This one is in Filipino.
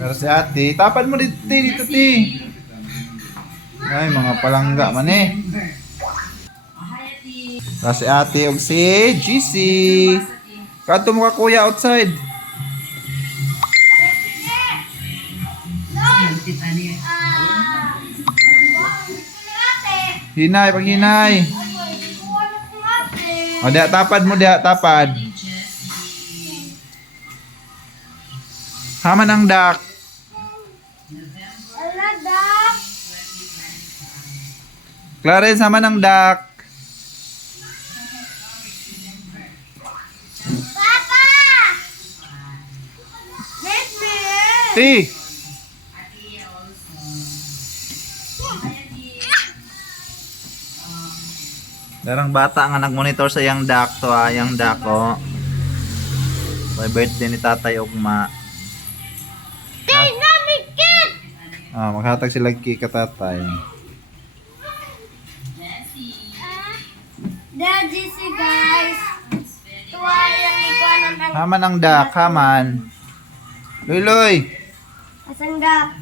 Pero si ate, tapad mo dito, ti. Ay, mga palangga man eh. Pero si ate, og si GC. Kato mo ka kuya outside. Hinay, pag hinay. O, diya, tapad mo, diya, tapad. Haman ang dak. Clarence, haman ang dak. Papa! Let me! Ti. Darang bata nga nag-monitor sa yang dak to yang dak ko. May birthday ni Tatay Ugma. Dynamicate! Maghatag sila cake ka tatay. Daddy, see guys. Tuwa yung ikuanan ang Haman ang dak, haman. Luy, luy. asang dak.